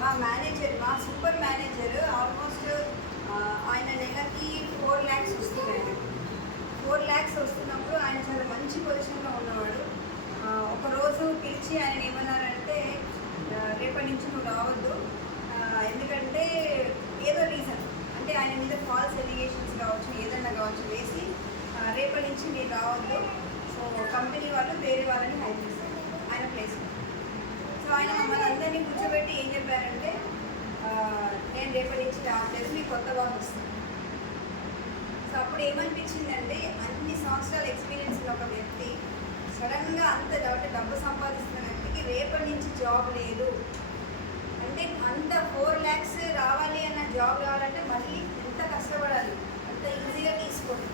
మా మేనేజర్, మా super manager almost ఆయన నెలకి 4 lakhs వస్తున్నాయి. 4 lakhs వస్తున్నప్పుడు ఆయన చాలా మంచి పొజిషన్లో ఉన్నవాడు. ఒకరోజు పిలిచి ఆయన ఏమన్నారంటే, రేపటి నుంచి నువ్వు రావద్దు, ఎందుకంటే ఏదో రీజన్ అంటే ఆయన మీద ఫాల్స్ ఎలిగేషన్స్ కావచ్చు, ఏదన్నా కావచ్చు వేసి రేపటి నుంచి మీరు రావద్దు, సో కంపెనీ వాళ్ళు వేరే వాళ్ళని హైర్ చేస్తారు ఆయన ప్లేస్. సో ఆయన మమ్మల్ని అందరినీ కూర్చోబెట్టి ఏం చెప్పారంటే, నేను రేపటి నుంచి రావట్లేదు, మీకు కొత్త బాబు వస్తాను. సో అప్పుడు ఏమనిపించిందంటే, అన్ని సంవత్సరాల ఎక్స్పీరియన్స్ ఉన్న ఒక వ్యక్తి సడన్గా అంత డబ్బు సంపాదిస్తున్న వ్యక్తికి రేపటి నుంచి జాబ్ లేదు అంటే, అంత 4 lakhs రావాలి అన్న జాబ్ రావాలంటే మళ్ళీ ఎంత కష్టపడాలి, అంత ఈజీగా తీసుకోండి.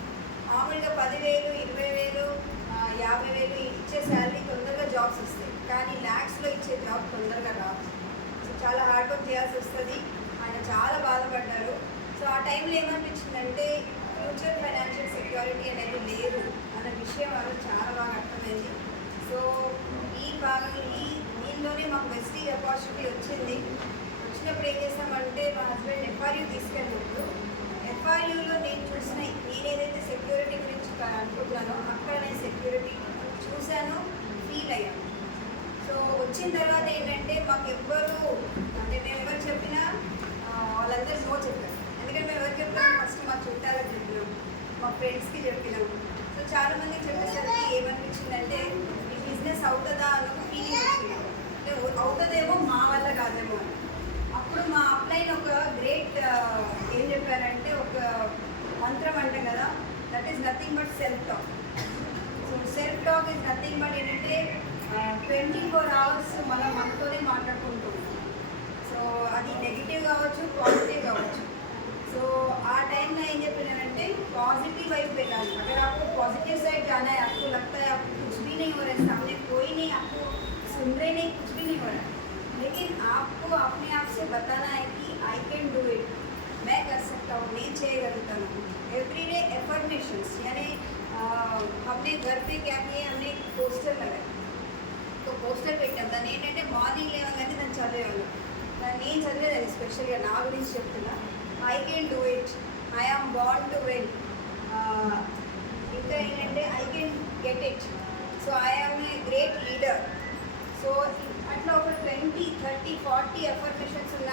మామూలుగా 10,000, 20,000, 50,000 ఇచ్చే శాలరీ తొందరగా జాబ్స్ వస్తాయి, కానీ ల్యాక్స్లో ఇచ్చే జాబ్ తొందరగా రాదు. సో చాలా హార్డ్ వర్క్ చేయాల్సి వస్తుంది. ఆయన చాలా బాధపడ్డారు. సో ఆ టైంలో ఏమనిపించిందంటే, ఫ్యూచర్ ఫైనాన్షియల్ సెక్యూరిటీ అనేది లేదు అన్న విషయం వాళ్ళకి చాలా బాగా అర్థమైంది. సో దీనిలోనే మాకు బెస్ట్ ఆపర్చునిటీ వచ్చింది. వచ్చినప్పుడు ఏం చేస్తామంటే, మా హస్బెండ్ FRU తీసుకెళ్ళినప్పుడు FRUలో నేను ఏదైతే సెక్యూరిటీ గురించి అనుకుంటున్నానో అక్కడ నేను సెక్యూరిటీ చూశాను, ఫీల్ అయ్యాను. సో వచ్చిన తర్వాత ఏంటంటే, మాకు ఎవ్వరు అంటే మేము ఎవరు చెప్పినా వాళ్ళందరూ నో చెప్పారు. ఎందుకంటే మేము ఎవరు చెప్పినాం, ఫస్ట్ మా చుట్టాలకు చెప్పినాం, మా ఫ్రెండ్స్కి చెప్పినాం. సో చాలామందికి చెప్పేసరికి ఏమనిపించిందంటే, ఈ బిజినెస్ అవుతుందా అని ఒక ఫీలింగ్ వచ్చింది. అంటే అవుతుందేమో, మా వల్ల కాదేమో అని. అప్పుడు మా అప్లైన్ ఒక గ్రేట్ ఏం చెప్పారంటే, ఒక మంత్రం అంటాం కదా, that is nothing but self talk. So self talk is nothing but ఏంటంటే 24 hours మనం మనతోనే మాట్లాడుకుంటూ ఉంటాం. సో అది నెగిటివ్ కావచ్చు, పాజిటివ్ కావచ్చు. సో ఆ టైంలో ఏం చెప్పినానంటే, पॉजिटिव वाइब వెళ్ళాలి. अगर आपको पॉजिटिव साइड जाना है, आपको लगता है आपको कुछ भी नहीं हो रहा है, सामने कोई नहीं आपको सुन रहे, नहीं कुछ भी नहीं हो रहा है, लेकिन आपको अपने आप से बताना है कि आई कैन डू इट, मैं कर सकता हूँ, నేను చేయగలుగుతాను. एवरीडे एफर्मेशंस, यानी हमने घर पे क्या किए, हमने पोस्टर लगाए. तो पोस्टर పెట్టాం. దాన్ని ఏంటంటే, మార్నింగ్ లేవగానే దాన్ని చదివేవాళ్ళు. నేను చదివేదాన్ని స్పెషల్గా నా గురించి చెప్తున్నా. I can do it, I am born to win, ఇంకా ఏంటంటే I can get it, so I am a great leader. So అట్లా ఒక 20, 30, 40 ఎఫర్మేషన్స్ ఉన్న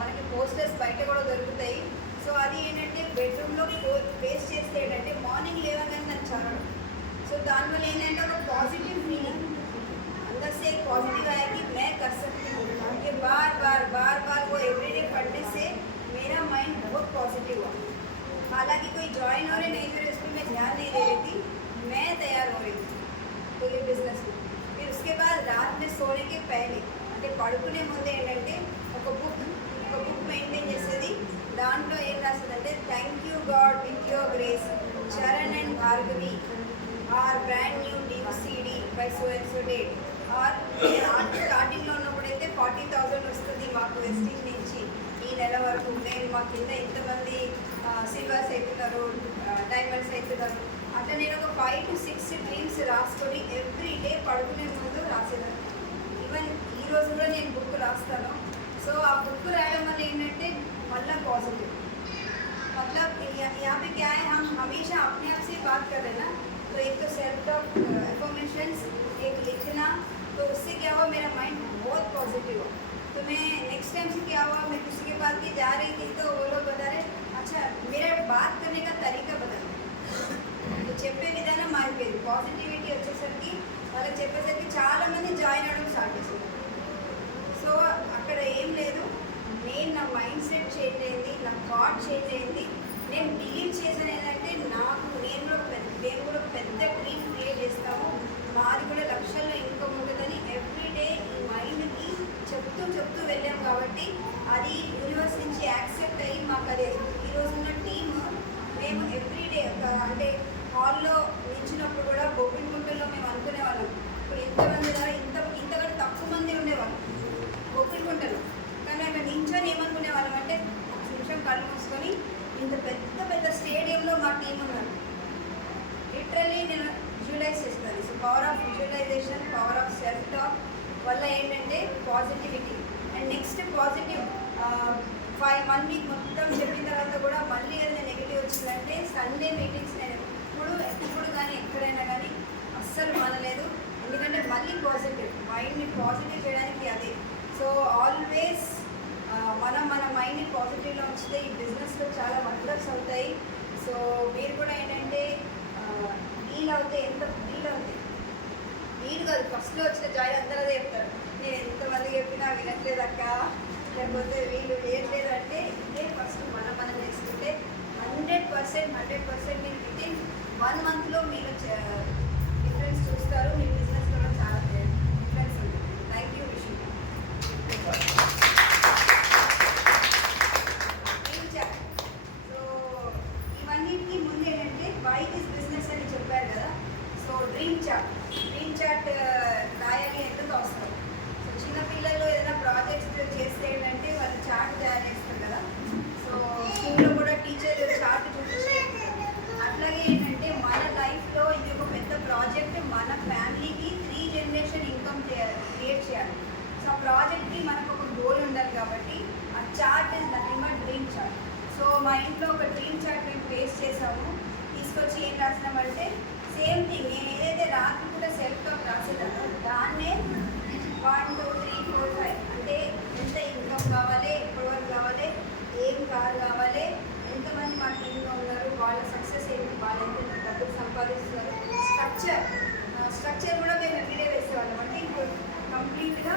మనకి పోస్టర్స్ బయట కూడా దొరుకుతాయి. సో అది ఏంటంటే బెడ్రూమ్లో పేస్ట్ చేస్తే ఏంటంటే మార్నింగ్ లేవగానే దాన్ని చదవడం. సో దానివల్ల ఏంటంటే ఒక పాజిటివ్ ఫీలింగ్ अंदर से एक पॉजिटिव आया कि मैं कर सकती हूँ. ये बार बार वो एवरीडे पढ़ने से मेरा माइंड बहुत पॉजिटिव हुआ. हालांकि कोई ज्वाइन हो रहे नहीं हो रहे उस पर मैं ध्यान नहीं दे रही थी, मैं तैयार हो रही थी तो ये बिजनेस में. फिर उसके बाद रात में सोने के पहले అంటే పడుకునే ముందే ఏంటంటే ఒక బుక్ మెయింటైన్ చేసేది. దాంట్లో ఏం రాస్తుందంటే, thank you God with your grace, Charan and Bhargavi are brand new due CD by so and so date. ఆర్ స్టార్టింగ్లో ఉన్నప్పుడైతే 40,000 వస్తుంది మాకు వెస్టింగ్ నుంచి ఈ నెల వరకు. మేము మా కింద ఇంతమంది సిల్వర్స్ అవుతున్నారు, డైమండ్స్ అవుతున్నారు. అట్లా నేను ఒక 5 to 6 డ్రీమ్స్ రాసుకొని ఎవ్రీడే పడుకునే ముందు రాసేదాన్ని. ఈవెన్ ఈరోజు కూడా నేను బుక్ రాస్తాను. సో ఆ బుక్ రాయడం వల్ల ఏంటంటే మళ్ళీ पॉजिटिव, मतलब यहाँ पे क्या है, हम हमेशा अपने आप से बात कर रहे हैं ना. तो एक तो सेल्फ टॉक, एफर्मेशंस, एक लिखना, तो उससे क्या हुआ, मेरा माइंड बहुत पॉजिटिव हुआ. तो मैं नेक्स्ट टाइम से क्या हुआ, मैं किसी के पास भी जा रही थी तो वो लोग बता रहे, अच्छा मेरा बात करने का तरीका बदल, तो చెప్పే విధానం మారిపోయింది. పాజిటివిటీ వచ్చేసరికి వాళ్ళకి చెప్పేసరికి చాలామంది జాయిన్ అవ్వడం స్టార్ట్ చేశారు. సో అక్కడ ఏం లేదు, నేను నా మైండ్ సెట్ చేంజ్ అయింది, నా థాట్ చేంజ్ అయింది. నేను బిలీవ్ చేశాను ఏంటంటే, మేము కూడా పెద్ద డ్రీమ్ క్రియేట్ చేస్తాము, మాది కూడా లక్షల్లో ఇన్కమ్ ఉంటుందని ఎవ్రీడే ఈ మైండ్కి చెప్తూ వెళ్ళాం. కాబట్టి అది యూనివర్స్ నుంచి యాక్సెప్ట్ అయ్యి మాకు అదే ఈరోజున్న టీమ్ మేము ఎవ్రీడే అంటే హాల్లో నిలిచినప్పుడు కూడా బొబ్బిలిగుంటలో మేము అనుకునేవాళ్ళం, ఇప్పుడు ఇంతమంది ఇంతకంటే తక్కువ మంది ఉండేవాళ్ళం బొబ్బిలిగుంటలో. కానీ అక్కడ నించొని ఏమనుకునేవాళ్ళం అంటే, ఒక నిమిషం కళ్ళు మూసుకొని ఇంత పెద్ద స్టేడియంలో మా టీం ఉన్నారు. లిటరల్లీ నేను విజువలైజ్ చేస్తాను. So power of visualization, power of self talk వల్ల ఏంటంటే positivity. And and next positive 1 week మొత్తం చెప్పిన తర్వాత కూడా మళ్ళీ ఏదైనా నెగిటివ్ వచ్చిందంటే సండే మీటింగ్స్ నేను ఎప్పుడు కానీ ఎక్కడైనా కానీ అస్సలు మానలేదు. ఎందుకంటే మళ్ళీ పాజిటివ్ మైండ్ని పాజిటివ్ చేయడానికి అదే. సో ఆల్వేస్ మనం మన మైండ్ని పాజిటివ్లో ఉంచితే ఈ బిజినెస్లో చాలా వండర్స్ అవుతాయి. సో మీరు కూడా ఏంటంటే వీలు అవుతే ఎంత వీలు అవుతాయి వీలు కాదు, ఫస్ట్లో వచ్చిన జాయ్ అందరూ అదే చెప్తారు, నేను ఎంతమంది చెప్పినా వినట్లేదు అక్క, లేకపోతే వీళ్ళు వేయట్లేదు అంటే ఇదే ఫస్ట్ మనం చేసుకుంటే 100% మీరు వితిన్ 1 monthలో మీరు డిఫరెన్స్ చూస్తారు. మీ బిజినెస్లో కూడా చాలా డిఫరెన్స్ ఉంటుంది. Thank you wish. సో ఇవన్నిటికీ ముందు ఏంటంటే వై దిస్ బిజినెస్ అని చెప్పారు కదా. సో డ్రీమ్ చార్ట్ రాయాలి ఎందుకు అవసరం. సో చిన్నపిల్లలు ఏదైనా ప్రాజెక్ట్స్ చేస్తే ఏంటంటే వాళ్ళు చార్ట్ తయారు చేస్తారు కదా. సో స్కూల్లో కూడా టీచర్ చార్ట్ చూపిస్తే అట్లాగే ఏంటంటే మన లైఫ్లో ఇది ఒక పెద్ద ప్రాజెక్ట్. మన ఫ్యామిలీకి 3 generation ఇన్కమ్ క్రియేట్ చేయాలి. సో ఆ ప్రాజెక్ట్కి మనకు ఒక గోల్ ఉండాలి కాబట్టి ఆ chart is nothing but dream chart. So మా ఇంట్లో ఒక డ్రీమ్ చార్ట్ మేము పేస్ట్ చేసాము. తీసుకొచ్చి ఏం రాసినామంటే సేమ్ థింగ్ నేను ఏదైతే రాత్రి కూడా సెల్ఫ్తో రాసేదాను దాన్నే 1 2 3 4 5 అంటే ఎంత ఇన్కమ్ కావాలి, ఎప్పటి వరకు కావాలి, ఏం కార్ కావాలి, ఎంతమంది మా టీంలో ఉన్నారు, వాళ్ళ సక్సెస్ ఏంటి, వాళ్ళు ఎంత డబ్బులు సంపాదిస్తున్నారు, స్ట్రక్చర్ కూడా మేము ఎవ్రీడే వేసేవాళ్ళం. అంటే ఇప్పుడు కంప్లీట్గా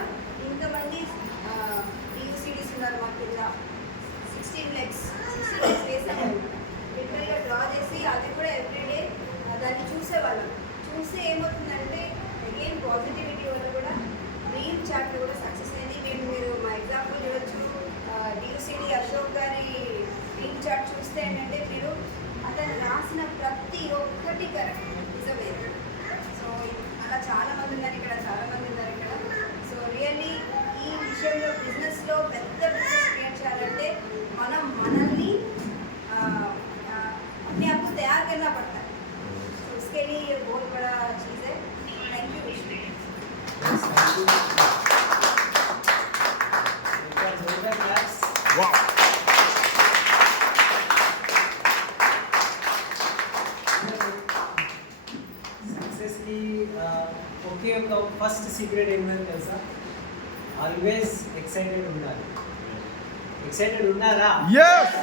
ఇంతమంది యూసీడీస్ ఉన్నారు మా కింద 16 lakhs వేసాము. లిటరల్గా డ్రా చేసి అది కూడా ఎవ్రీడే దాన్ని చూసేవాళ్ళం. చూస్తే ఏమవుతుందంటే అగైన్ పాజిటివిటీ వల్ల కూడా డ్రీమ్ చార్ట్ కూడా సక్సెస్ అయింది. మీరు మా ఎగ్జాంపుల్ చూడొచ్చు. డియూసీడీ అశోక్ గారి డ్రీమ్ చార్ట్ చూస్తే ఏంటంటే మీరు అతను రాసిన ప్రతి ఒక్కటి కరెక్ట్ నిజమే. సో అలా చాలామంది ఉన్నారు ఇక్కడ. సో రియల్లీ ఈ విషయంలో బిజినెస్లో పెద్ద బిజినెస్ క్రియేట్ చేయాలంటే మనం మనల్ని अपने आप को तैयार करना पड़ता है. तो उसके लिए ये बहुत बड़ा चीज़ है. Thank you Vishnu. सक्सेस की ओके ఒక ఫస్ట్ సీక్రెట్ ఏంటంటే తెలుసా, ఆల్వేస్ ఎక్సైటెడ్ ఉండాలి. ఎక్సైటెడ్ ఉన్నారా? yes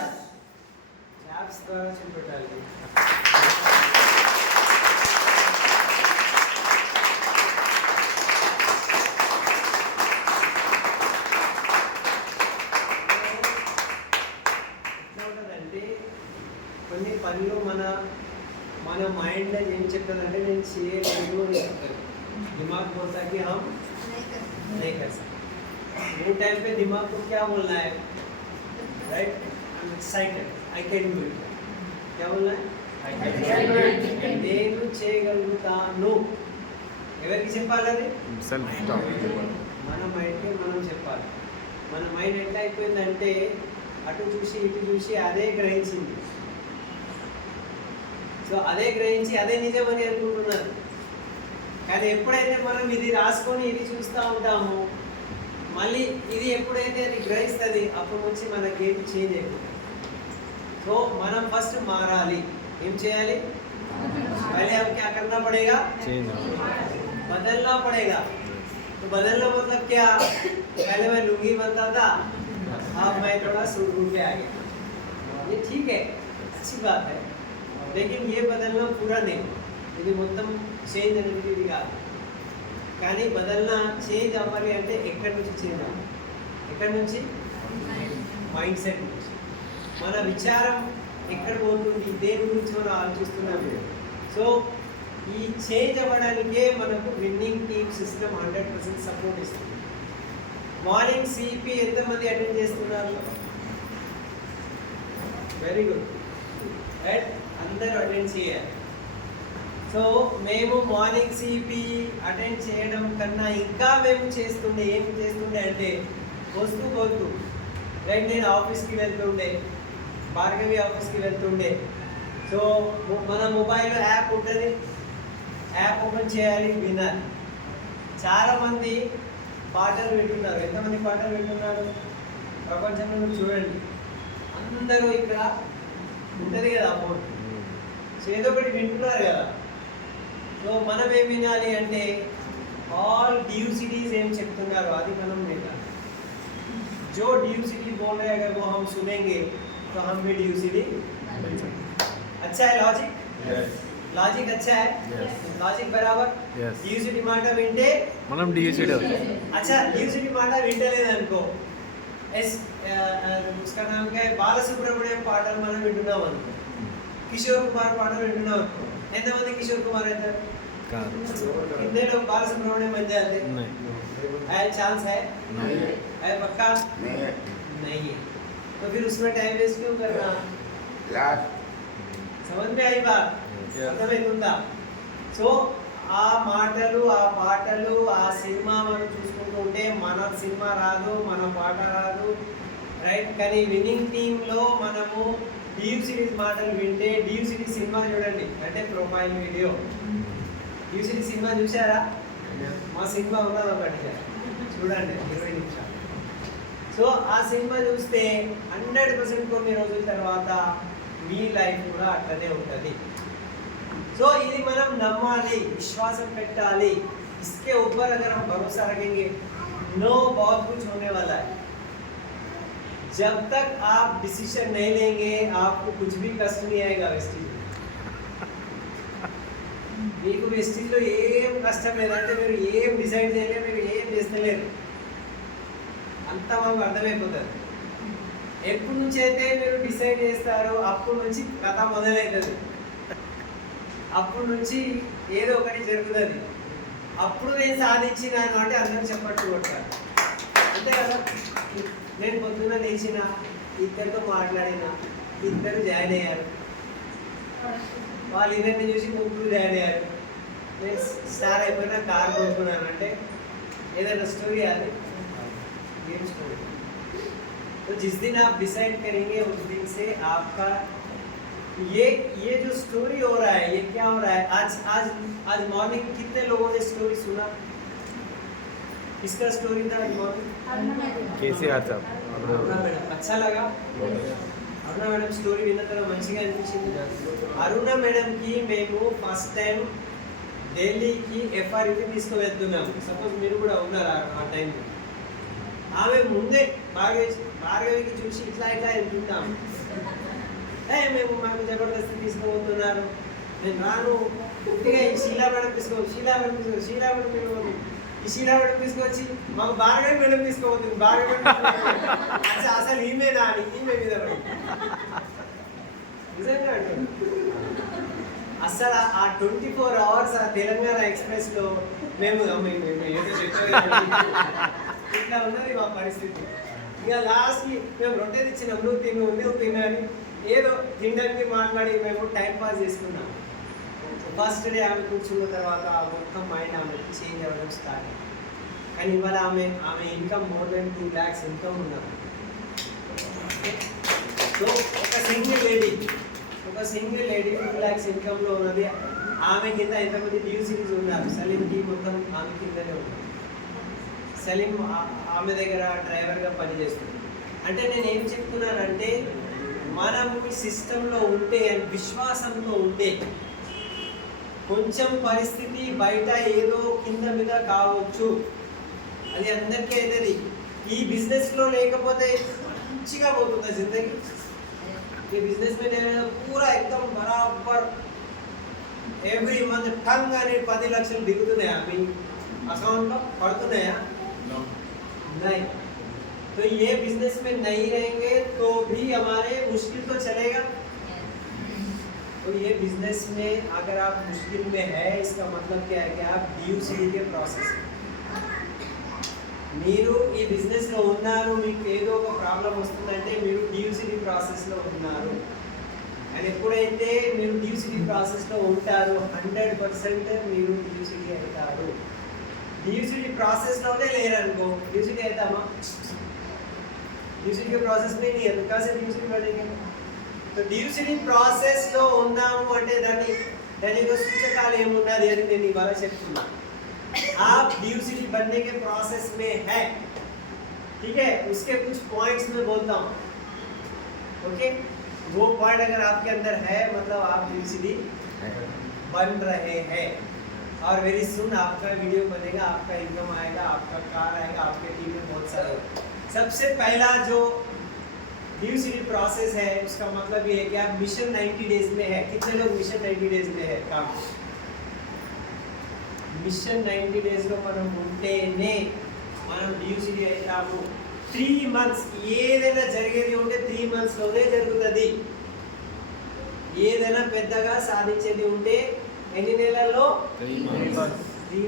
క్లాప్స్ ద్వారా చూపెట్టాలి. ఎట్లా ఉంటుందంటే కొన్ని పనులు మన మైండ్లో ఏం చెప్తుందంటే నేను చేయలేదు అని చెప్తాను. दिमाग बोलता है कि हम नहीं कर सकते. वो टाइम पे दिमाग को क्या बोलना है? Right, I am excited, I can do it. क्या बोलना है? నేను చేయగలుగుతాను. ఎవరికి చెప్పాలి? అది సెల్ఫ్ టాక్. మన మైండ్కి మనం చెప్పాలి. మన మైండ్ ఎట్లా అయిపోయిందంటే అటు చూసి ఇటు చూసి అదే గ్రహించింది. సో అదే గ్రహించి అదే నిజమని అనుకుంటున్నారు. కానీ ఎప్పుడైతే మనం ఇది రాసుకొని ఇది చూస్తూ ఉంటామో మళ్ళీ ఇది ఎప్పుడైతే అది గ్రహిస్తుంది అప్పటి నుంచి మన గేమ్ చేంజ్ అయిపోతుంది. సో మనం ఫస్ట్ మారాలి. ఏం చేయాలి? पहले अब क्या करना पड़ेगा? बदलना पड़ेगा. तो बदलना मतलब क्या? पहले मैं लुंगी बनता था, अब मैं थोड़ा सूट पे आ गया. ये ठीक है, अच्छी बात है, लेकिन ये बदलना पूरा नहीं. ఇది మొత్తం చేంజ్ అనేది కాదు. కానీ బదల్నా చేంజ్ అవ్వాలి అంటే ఎక్కడి నుంచి చేంజ్ అవ్వాలి? ఎక్కడి నుంచి? మైండ్ సెట్ నుంచి. మన విచారం ఎక్కడ పోతుంది, దేని గురించి మనం ఆలోచిస్తున్నాము. సో ఈ చేంజ్ అవ్వడానికే మనకు విన్నింగ్ టీమ్ సిస్టమ్ 100% సపోర్ట్ ఇస్తుంది. మార్నింగ్ సిపి ఎంతమంది అటెండ్ చేస్తున్నారు? వెరీ గుడ్, రైట్, అందరూ అటెండ్ చేయాలి. సో మేము మార్నింగ్ సిపి అటెండ్ చేయడం కన్నా ఇంకా మేము ఏం చేస్తుండే అంటే పోతూ రైట్, నేను ఆఫీస్కి వెళ్తుండే, భార్గవి ఆఫీస్కి వెళ్తుండే. సో మన మొబైల్లో యాప్ ఉంటుంది, యాప్ ఓపెన్ చేయాలి, వినాలి. చాలామంది పాటలు వింటున్నారు. ఎంతమంది పాటలు వింటున్నారు ప్రపంచంలో? మీరు చూడండి, అందరూ ఇక్కడ ఉంటుంది కదా అమౌంట్, సో ఏదో ఒకటి వింటున్నారు కదా. సో మనం ఏం వినాలి అంటే ఆల్ DUCDs ఏం చెప్తున్నారు అది మనం వినాలి. जो DUCD बोल रहे हैं अगर वो हम सुनेंगे तो हम भी DUCD अच्छा है. लॉजिक लॉजिक अच्छा है. लॉजिक बराबर. DUCD మాట వింటే మనం DUCD अच्छा DUCD మాట వింటలేదనుకో उसका नाम क्या है బాలసుబ్రహ్మణ్యం పాటలు మనం వింటున్నాం అనుకో, కిషోర్ కుమార్ పాటలు వింటున్నాం అనుకో, ఎంతమంది కిషోర్ కుమార్ అవుతారు? कितने लोग बालसुब्रमण्यम बन जाते? है चांस है? है पक्का? नहीं है. तो फिर उसमें टाइम वेस्ट क्यों करना? समझ में आई बात? అర్థమవుతుందా? సో ఆ మాటలు ఆ పాటలు ఆ సినిమా మనం చూసుకుంటూ ఉంటే మన సినిమా రాదు, మన పాట రాదు, రైట్? కానీ విన్నింగ్ టీంలో మనము DUCD మాటలు వింటే, DUCD సినిమా చూడండి అంటే ప్రొఫైల్ వీడియో. DUCD సినిమా చూసారా? మా సినిమా ఉన్నది ఒకటి, చూడండి 20 నిమిషాలు. సో ఆ సినిమా చూస్తే 100% కొన్ని రోజుల తర్వాత మీ లైఫ్ కూడా అట్లనే ఉంటుంది. సో ఇది మనం నమ్మాలి, విశ్వాసం పెట్టాలి. इसके ऊपर अगर हम भरोसा रखेंगे नो बहुत कुछ होने वाला है. जब तक आप डिसीजन नहीं लेंगे आपको कुछ भी कष्ट नहीं आएगा. वेस्टीज మీకు వెస్టీజ్లో ఏం కష్టం లేదంటే మీరు ఏం డిసైడ్ చేయలేరు, మీరు ఏం చేస్తలేరు, అంతా మాకు అర్థమైపోతుంది. ఎప్పటి నుంచి అయితే మీరు డిసైడ్ చేస్తారో అప్పటి నుంచి కథ మొదలవుతుంది. అప్పటి నుంచి ఏదో ఒకటి జరుగుతుంది. అప్పుడు నేను సాధించినాను అంటే అందరూ చెప్పట్టు కొడతారు, అంతే కదా. నేను పొద్దున్న లేచిన, ఇద్దరితో మాట్లాడిన, ఇద్దరు జాయిన్ అయ్యారు, వాళ్ళు ఇద్దరిని చూసి ముగ్గురు జాయిన్ అయ్యారు. నేను స్టార్ అయిపోయినా కార్ కొనుక్కున్నాను అంటే ఏదైనా స్టోరీ అది गेम स्टोरी. तो जिस दिन आप डिसाइड करेंगे उस दिन से आपका ये जो स्टोरी हो रहा है, ये क्या हो रहा है? आज मॉर्निंग कितने लोगों ने स्टोरी सुना? किसका स्टोरी था आज मॉर्निंग? KCR साहब. अरुणा मैडम. अच्छा लगा? అరుణ మేడం స్టోరీ విన్న తర్వాత మంచిగా అనిపించింది. అరుణ మేడంకి మేము ఫస్ట్ టైం ఢిల్లీకి FRUT తీసుకువెళ్తున్నాము. సపోజ్ మీరు కూడా ఉన్నారు ఆ టైంలో. ఆమె ముందే భార్గవికి చూసి ఇట్లా ఇట్లా వెళ్తుంటాము, మేము మాకు జబర్దస్తి తీసుకుపోతున్నారు, నేను రాను, పూర్తిగా ఈ షీలా మేడం తీసుకోవచ్చు, షీలా మేడం ఈ షీలా మేడం తీసుకొచ్చి మాకు భార్గవి మేడం తీసుకోబోతుంది, భార్గవి అసలు ఈమె రాని ఈమె మీద పడి నిజంగా అంటుంది. అసలు ఆ 24 hours ఆ తెలంగాణ ఎక్స్ప్రెస్లో మేము ఏదో చెప్పారు, ఇట్లా ఉన్నది మా పరిస్థితి. ఇక లాస్ట్కి మేము రొట్టె తెచ్చినాం, నువ్వు తిన్నా అని ఏదో తినడానికి మాట్లాడి మేము టైం పాస్ చేసుకున్నాం. ఫస్ట్ డే ఆమె కూర్చున్న తర్వాత మొత్తం మైండ్ ఆమె చేంజ్ అవ్వడం స్టార్ట్ అయింది. కానీ ఇవాళ ఆమె income more than 2 lakhs income ఉన్నారు. సో ఒక సింగిల్ లేడీ 2 lakhs ఇన్కమ్లో ఉన్నది. ఆమె కింద ఎంతమంది DUCDs ఉన్నారు? సలీంకి మొత్తం ఆమె కిందనే ఉన్నారు. సలీం ఆమె దగ్గర డ్రైవర్గా పనిచేస్తుంది. అంటే నేను ఏం చెప్తున్నానంటే మనం సిస్టంలో ఉంటే అండ్ విశ్వాసంతో ఉంటే కొంచెం పరిస్థితి బయట ఏదో కింద మీద కావచ్చు, అది అందరికీ అవుతుంది. ఈ బిజినెస్లో లేకపోతే మంచిగా పోతుంది జిందగీ. ఈ బిజినెస్ में पूरा एकदम बराबर एवरी मंथ टंग అని 10 లక్షలు దిగుతున్నాయా మీ అకౌంట్లో? పడుతున్నాయా? नहीं. तो ये बिजनेस में नहीं रहेंगे तो भी हमारे मुश्किल तो चलेगा. तो ये बिजनेस में अगर आप मुश्किल में है, इसका मतलब क्या है कि आप DUCD के प्रोसेस మీరు ఈ బిజినెస్లో ఉన్నారు, మీకు ఏదో ఒక ప్రాబ్లం వస్తుందంటే మీరు DUCD ప్రాసెస్లో ఉన్నారు. అండ్ ఎప్పుడైతే మీరు DUCD ప్రాసెస్లో ఉంటారో 100% మీరు DUCD అవుతారు. DUCD ప్రాసెస్లోనే లేరనుకో DUCD అవుతామా? DUCD के प्रोसेस में नहीं है तो कैसे DUCD बनेंगे? तो DUCD ప్రాసెస్లో ఉన్నాము అంటే దాని యొక్క సూచకాలు ఏమున్నది అని నేను ఇవాళ చెప్తున్నా. आप DUCD बनने के प्रोसेस में है, ठीक है, उसके कुछ पॉइंट्स मैं बोलता हूँ, ओके। वो पॉइंट अगर आपके अंदर है मतलब आप DUCD बन रहे हैं, और वेरी सुन आपका वीडियो बनेगा, आपका इनकम आएगा, आपका कार आएगा, आपके टीम में बहुत सारे। सबसे पहला जो DUCD प्रोसेस है उसका मतलब ये है कि आप मिशन 90 डेज में है। कितने लोग मिशन 90 डेज में है काम? మిషన్ 90 డేస్ లో మనం ఉంటేనే మనం DUCD అవుతాము. 3 మంత్స్ ఏదైనా జరిగేది ఉంటే 3 మంత్స్ లోనే జరుగుతుంది. ఏదైనా పెద్దగా సాధించేది ఉంటే ఎన్ని నెలల్లో? 3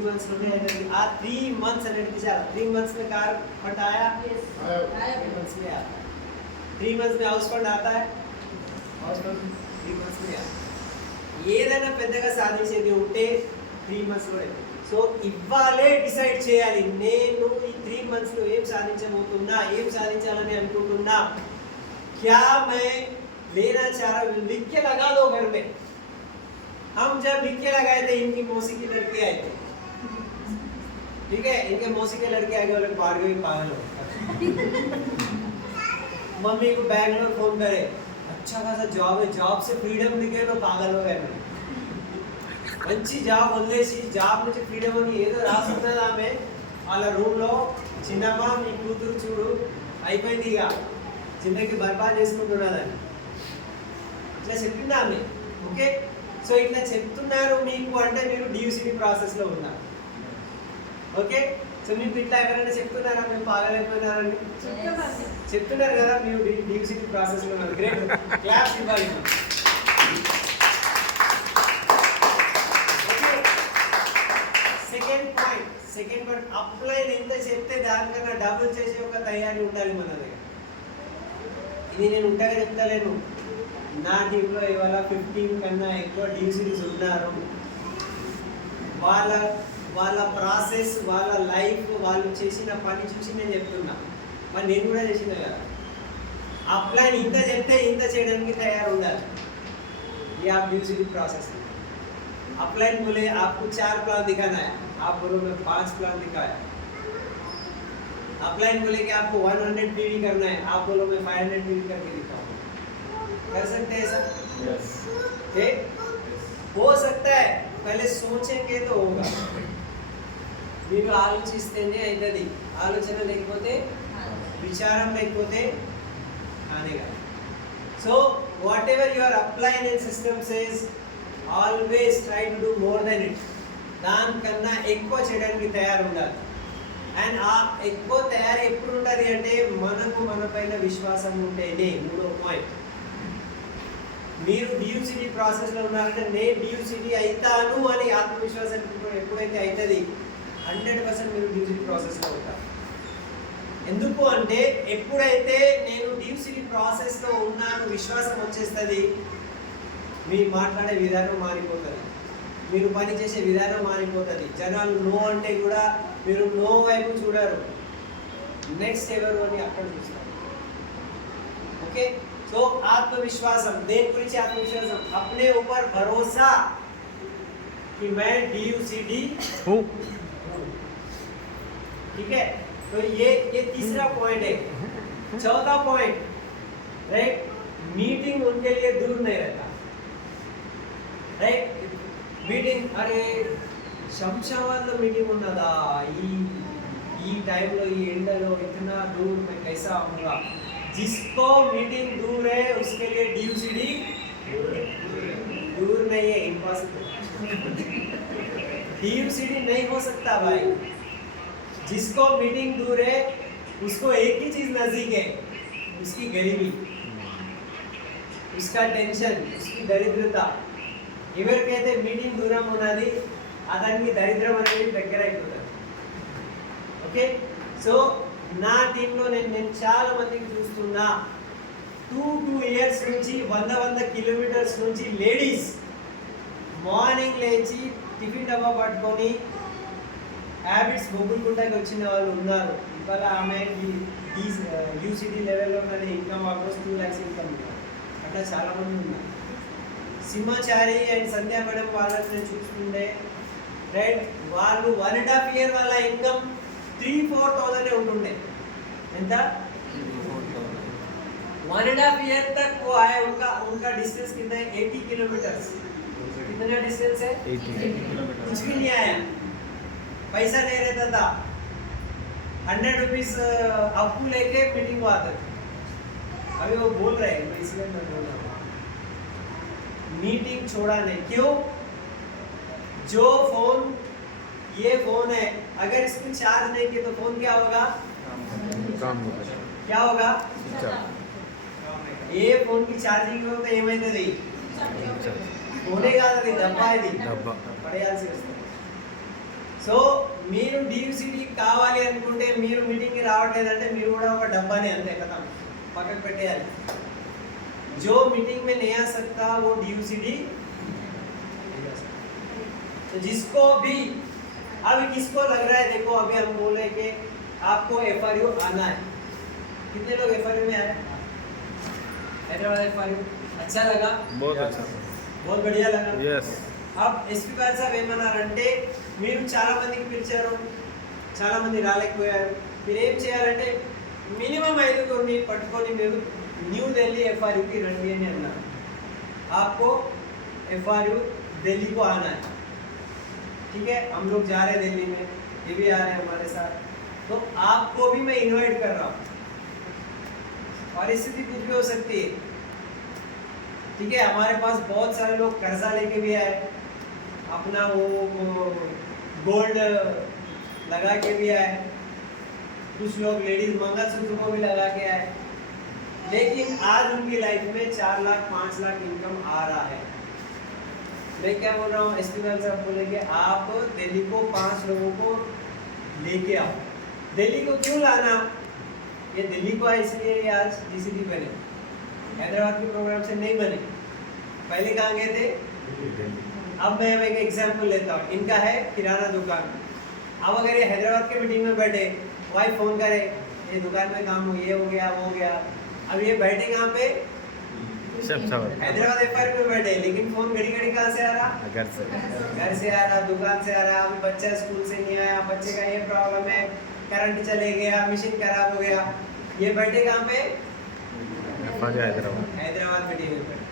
మంత్స్ లోనే అవుతుంది. ఆ 3 మంత్స్ అనేది చాలా 3 मंथ्स में कार फंड आया? यस आया. 3 मंथ्स में आता है. 3 मंथ्स में हाउस फंड आता है? हाउस फंड 3 मंथ्स में आता है. ఏదైనా పెద్దగా సాధించేది ఉంటే 3 మంత్స్ లో. సో ఇవ్వాలే డిసైడ్ చేయాలి, నేను ఈ 3 మంత్స్ లో ఏం సాధించబోతున్నా, ఏం సాధించాలని అనుకుంటున్నా. क्या मैं लेना चाह रहा हूँ, लिख के लगा दो घर में. हम जब लिख के लगाए थे इनकी मौसी की लड़के आए थे, ठीक है, इनके मौसी के लड़के आए, बोले बाहर गए पागल हो. मम्मी को बैंगलोर फोन करे, अच्छा खासा जॉब है, जॉब से फ्रीडम दिखे तो पागल हो गए. మంచి జాబ్ వదిలేసి జాబ్ నుంచి ఫ్రీడమ్ అని ఏదో రాసుకున్నది ఆమె వాళ్ళ రూమ్లో. చిన్నమ్మ మీ కూతురు చూడు అయిపోయింది, ఇక చిన్నకి బర్బాద్ చేసుకుంటున్నదని ఇట్లా చెప్పింది ఆమె, ఓకే. సో ఇట్లా చెప్తున్నారు మీకు అంటే మీరు DUCD ప్రాసెస్లో ఉన్నారు, ఓకే. సో మీకు ఇట్లా ఎవరైనా చెప్తున్నారా మేము పాగలైపోయినారని? చెప్తున్నారు కదా, మీరు DUCD ప్రాసెస్లో ఉన్నారు. గ్రేట్, క్లాప్స్ ఇవ్వాలి. సెకండ్ పాయింట్, అప్లైన్ ఎంత చెప్తే దానికన్నా డబుల్ చేసే ఒక తయారీ ఉండాలి మన దగ్గర. ఇది నేను ఉంటాగా చెప్తలేను, నా టీంలో ఇవాళ 15 కన్నా ఎక్కువ DUCDs ఉన్నారు. వాళ్ళ ప్రాసెస్, వాళ్ళ లైఫ్, వాళ్ళు చేసిన పని చూసి నేను చెప్తున్నా. మరి నేను కూడా చేసిన కదా. అప్లైన్ ఇంత చెప్తే ఇంత చేయడానికి తయారు ఉండాలి. ये आप DUCD प्रोसेस है. अपलाइन बोले आपको 4 प्लान दिखाना है, आप बोलो मैं 5 प्लान दिखाया. अपलाइन बोले कि आपको 100 PV करना है, आप बोलो मैं 500 PV करके दिखाऊं. कर सकते हैं सर? यस. हो सकता है, पहले सोचेंगे तो होगा. మీరు ఆలోచిస్తేనే అవుతుంది. ఆలోచన లేకపోతే, విచారం లేకపోతే కానేగా. So whatever your upline system says, always try to do more than it. దానికన్నా ఎక్కువ చేయడానికి తయారు ఉండాలి. అండ్ ఆ ఎక్కువ తయారీ ఎప్పుడు ఉంటుంది అంటే మనకు మన పైన విశ్వాసం ఉంటేనే. మూడో పాయింట్, మీరు DUCD ప్రాసెస్లో ఉన్నారంటే నేను DUCD అవుతాను అని ఆత్మవిశ్వాసం ఎప్పుడైతే అవుతుంది 100% మీరు DUCD ప్రాసెస్లో ఉంటారు. ఎందుకు అంటే ఎప్పుడైతే నేను DUCD ప్రాసెస్లో ఉన్నాను విశ్వాసం వచ్చేస్తుంది, మీరు మాట్లాడే విధానం మారిపోతుంది, మీరు పని చేసే విధానం మారిపోతుంది. జనాలు నో అంటే కూడా మీరు నో వైపు చూడరు, నెక్స్ట్ ఎవరు అని అక్కడ చూస్తారు, ఓకే. సో ఆత్మవిశ్వాసం, దేని గురించి ఆత్మవిశ్వాసం? अपने ऊपर भरोसा कि मैं DUCD हूँ, ठीक है. तो ये तीसरा पॉइंट है. चौथा पॉइंट, राइट, मीटिंग उनके लिए दूर नहीं रहता, राइट. मीटिंग, अरे शमशाबाद मीटिंग ఉన్నదా ఈ టైంలో ఈ ఎండలో इतना दूर मैं कैसा आऊँगा? जिसको मीटिंग दूर है उसके लिए DUCD दूर नहीं है, इम्पॉसिबल. DUCD नहीं हो सकता भाई. जिसको मीटिंग दूर है उसको एक ही चीज नजदीक है, उसकी गरीबी, उसका टेंशन, उसकी दरिद्रता. ఎవరికైతే మీటింగ్ దూరం ఉన్నది అతనికి దరిద్రం అనేది దగ్గర అయిపోతుంది, ఓకే. సో నా టీంలో నేను చాలా మందికి చూస్తున్నా 2 years నుంచి 100 kilometers నుంచి లేడీస్ మార్నింగ్ లేచి టిఫిన్ డబ్బా పట్టుకొని హ్యాబిట్స్ బొగ్గులుకుంటాకి వచ్చిన వాళ్ళు ఉన్నారు. ఇవాళ ఆమె DUCD లెవెల్లో ఉన్నది, ఇన్కమ్ ఆల్మోస్ట్ 2 lakhs ఇన్కమ్ ఉన్నారు. అట్లా చాలామంది ఉన్నారు. సింహాచారి అండ్ సంధ్యా మేడం వాళ్ళని నేను చూస్తుండే రైట్ వాళ్ళు 1.5 year వాళ్ళ ఇన్కమ్ 3-4,000 ఉంటుండే ఎంత 1.5 year तक वो आया उनका डिस्टेंस कितना है 80 किलोमीटर कितना डिस्टेंस है 80 कुछ भी नहीं आया पैसा नहीं रहता था 100 रुपीज आपको लेके मीटिंग को आते थे अभी वो बोल रहे हैं मैं इसलिए मैं बोल रहा हूँ मीटिंग छोड़ा नहीं क्यों जो फोन ये फोन है अगर इसमें चार्ज नहीं किया तो फोन क्या होगा काम नहीं करता क्या होगा अच्छा ये फोन की ఛార్జింగ్ होते ఏమైతది ఫోనే కాదు అది డబ్బా ఇది డబ్బా. పడేయాల్సి వస్తుంది సో మీరు డియూసిటీ కావాలి అనుకుంటే మీరు మీటింగ్కి రావట్లేదంటే మీరు కూడా ఒక డబ్బాని అంతే కదా పక్కకు పెట్టేయాలి जो मीटिंग में नहीं आ सकता वो डीयूसीडी तो जिसको भी अभी किसको लग रहा है देखो अभी हम बोले कि आपको एफआरयू आना है कितने लोग एफआरयू में आए हैदराबाद एफआरयू अच्छा लगा बहुत अच्छा बहुत बढ़िया लगा यस अब ఎస్పీ గారు సాబ్ ఏమన్నారంటే మీరు చాలా మందికి పిలిచారు చాలా మంది రాలేకపోయారు మీరు ఏం చేయాలంటే మినిమం 5 పట్టుకొని మీరు न्यू दिल्ली एफआरयू की रणनीति ने अन्ना आपको एफआरयू दिल्ली को आना है ठीक है हम लोग जा रहे हैं दिल्ली में ये भी आ रहे हैं हमारे साथ तो आपको भी मैं इनवाइट कर रहा हूँ परिस्थिति कुछ भी हो सकती है ठीक है हमारे पास बहुत सारे लोग कर्जा लेके भी आए अपना वो गोल्ड लगा के भी आए कुछ लोग लेडीज मंगलसूत्र को भी लगा के आए लेकिन आज उनकी लाइफ में 4 लाख 5 लाख इनकम आ रहा है मैं क्या बोल रहा हूँ एसपी साहब बोलेंगे आप दिल्ली को 5 लोगों को लेके आओ दिल्ली को क्यों लाना ये दिल्ली को इसलिए आज डीसीडी बने हैदराबाद के प्रोग्राम से नहीं बने पहले कहाँ गए थे अब मैं एक एग्जाम्पल लेता हूँ इनका है किराना दुकान अब अगर ये हैदराबाद के मीटिंग में बैठे वाइफ फोन करे ये दुकान में काम हो ये हो गया वो हो गया अब ये बैठे कहाँ पे हैदराबाद एफआरयू में बैठे लेकिन फोन घड़ी घड़ी कहाँ से आ रहा घर से आ रहा दुकान से आ रहा अभी बच्चा स्कूल से नहीं आया बच्चे का ये प्रॉब्लम है करंट चले गया मशीन खराब हो गया ये बैठे कहाँ पे हैदराबाद मीटिंग में बैठे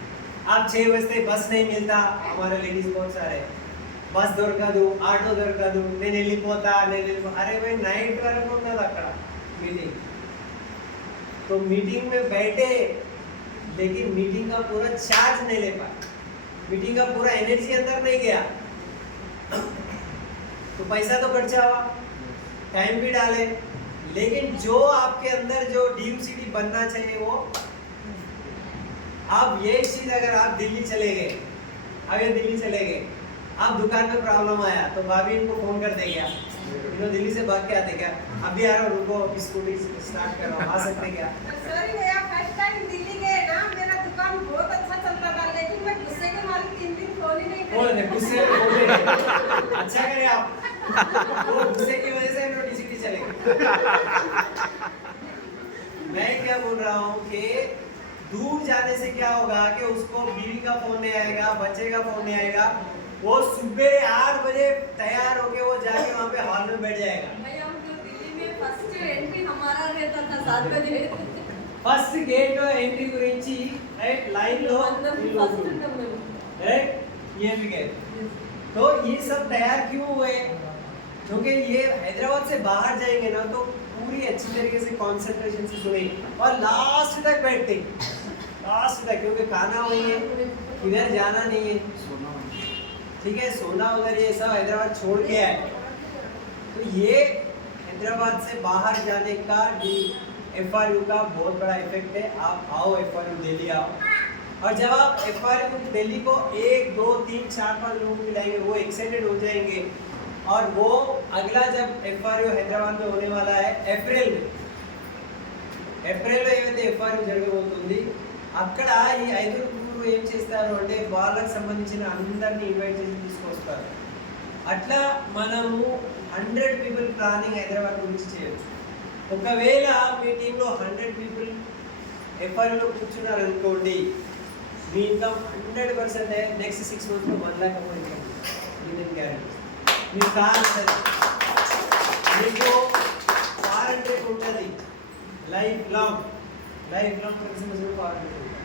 अब 6 बजते बस नहीं मिलता हमारे लेडीज बहुत सारे बस దొరకదు ఆటో దొరకదు నేను వెళ్ళిపోతా अरे भाई नाइट వరకు ఉన్నది అక్కడ मीटिंग तो मीटिंग में बैठे लेकिन मीटिंग का पूरा चार्ज नहीं ले पाए मीटिंग का पूरा एनर्जी अंदर नहीं गया तो पैसा तो खर्चा हुआ टाइम भी डाले लेकिन जो आपके अंदर जो डीयूसीडी बनना चाहिए वो अब ये चीज अगर आप दिल्ली चले गए अगर दिल्ली चले गए अब दुकान में प्रॉब्लम आया तो भाभी इनको फोन कर देगा इन्होंने दिल्ली से भाग के आते क्या अभी आ रहा हूँ रुको स्कूटी स्टार्ट कर रहा हूँ आ सकते क्या सॉरी भैया फर्स्ट टाइम दिल्ली गए ना मेरा दुकान बहुत अच्छा चलता था लेकिन मैं गुस्से के मारे 3 दिन फोन ही नहीं बोल करी दे गुस्से में बोल दे अच्छा करे आप वो गुस्से की वजह से हम लोग डीसीटी चले गए मैं क्या बोल रहा हूँ कि दूर जाने से क्या होगा कि उसको बीवी का फोन नहीं आएगा बच्चे का फोन नहीं आएगा वो सुबह 8 बजे तैयार होके वो जाके वहाँ पे हॉल में बैठ जाएगा भैया हम लोग दिल्ली में फर्स्ट एंट्री हमारा रहता था 7 बजे ఫస్ట్ గేట్ ఎంట్రీ గురించి రైట్ लाइन लो फर्स्ट नंबर राइट ये भी गए तो ये सब तैयार क्यों हुए क्योंकि ये हैदराबाद से बाहर जाएंगे ना तो पूरी अच्छी तरीके से कंसंट्रेशन से सुनेंगे और लास्ट तक बैठते लास्ट तक क्योंकि खाना वही है इधर जाना नहीं है ठीक है सोना उधर ये सब हैदराबाद छोड़ के आए तो ये हैदराबाद से बाहर जाने का एफआरयू का बहुत बड़ा इफेक्ट है आप आओ एफआरयू दिल्ली आओ और जब आप एफआरयू दिल्ली को 1 2 3 4 5 लोगों को लाएंगे वो एक्साइटेड हो जाएंगे और वो अगला जब एफआरयू हैदराबाद में होने वाला है अप्रैल లో ఏమైతే ఎఫ్ఆర్యూ జరగబోతుంది అక్కడ ఈ 5 ఏం చేస్తారు అంటే వాళ్ళకి సంబంధించిన అందరినీ ఇన్వైట్ చేసి తీసుకొస్తారు అట్లా మనము 100 పీపుల్ ప్లానింగ్ హైదరాబాద్ గురించి చేయొచ్చు ఒకవేళ మీ టీంలో 100 పీపుల్ ఎఫ్ఆర్యూలో కూర్చున్నారు అనుకోండి మీ ఇన్కమ్ 100% నెక్స్ట్ 6 మంత్స్లో 1 lakh అమౌంట్ ఇన్కమ్ గ్యారెంటీ మీకు కావాలి మీకు వారంటీ ఉంటుంది లైఫ్ లాంగ్ ప్రతి సంవత్సరం వారంటీ ఉంటుంది.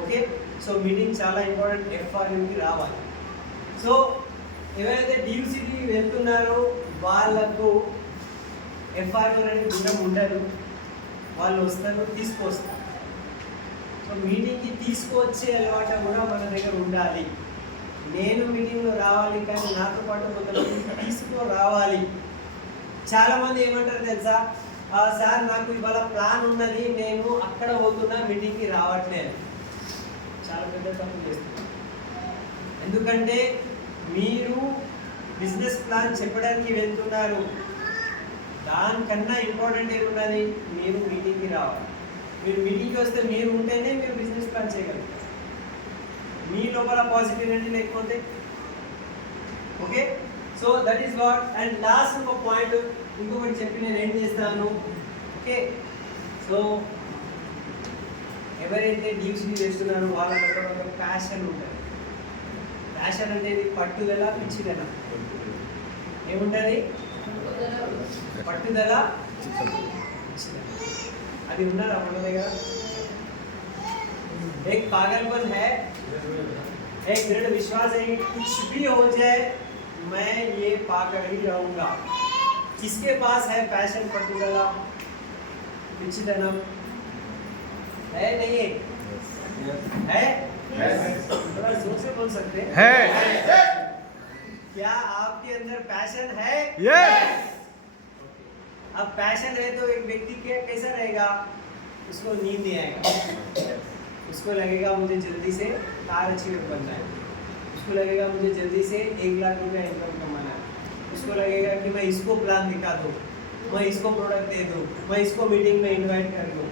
ఓకే, సో మీటింగ్ చాలా ఇంపార్టెంట్. FRUకి రావాలి. సో ఎవరైతే DUCకి వెళ్తున్నారో వాళ్ళకు FRU అనేది దూరం ఉండదు, వాళ్ళు వస్తారు తీసుకొస్తారు. సో మీటింగ్కి తీసుకొచ్చే అలవాటు కూడా మన దగ్గర ఉండాలి. నేను మీటింగ్లో రావాలి కానీ నాతో పాటు కొంతమంది తీసుకురావాలి. చాలామంది ఏమంటారు తెలుసా, సార్ నాకు ఇవాళ ప్లాన్ ఉన్నది, నేను అక్కడ పోతున్నా, మీటింగ్కి రావట్లేదు. చాలా పెద్ద తప్పు చేస్తున్నారు. ఎందుకంటే మీరు బిజినెస్ ప్లాన్ చెప్పడానికి వెళ్తున్నారు, దానికన్నా ఇంపార్టెంట్ ఏమున్నది, మీరు మీటింగ్కి రావాలి. మీరు మీటింగ్కి వస్తే మీరు ఉంటేనే మీరు బిజినెస్ ప్లాన్ చేయగలుగుతారు. మీ లోపల పాజిటివిటీ లేకపోతే okay. So that is what. And last ఒక పాయింట్ ఇంకొకటి చెప్పి నేను ఏం చేస్తాను. ఓకే, సో ఎవరైతే DUCకి చేస్తున్నారో వాళ్ళకి ఒక ప్యాషన్ ఉంటుంది. ప్యాషన్ అనేది పట్టుదల, పిచ్చిదల. ఏముంటుంది? పట్టుదల, అది ఉన్నారా మన దగ్గర? एक पागलपन है, एक दृढ़ विश्वास है कि कुछ भी हो जाए मैं ये पाकर ही रहूंगा. किसके पास है पैशन, पट्टुदला, पिछड़ना? है नहीं है? थोड़ा जोर से बोल सकते हैं? है. क्या आपके अंदर पैशन है? यस. अब पैशन है तो एक व्यक्ति कैसा रहेगा, उसको नींद नहीं आएगा. उसको लगेगा मुझे जल्दी से कार अचीवर बनना है, उसको लगेगा मुझे जल्दी से 1 लाख रुपया इनकम कमाना है, उसको लगेगा कि मैं इसको प्लान दिखा दूँ, मैं इसको प्रोडक्ट दे दूँ, मैं इसको मीटिंग में इनवाइट कर दूँ.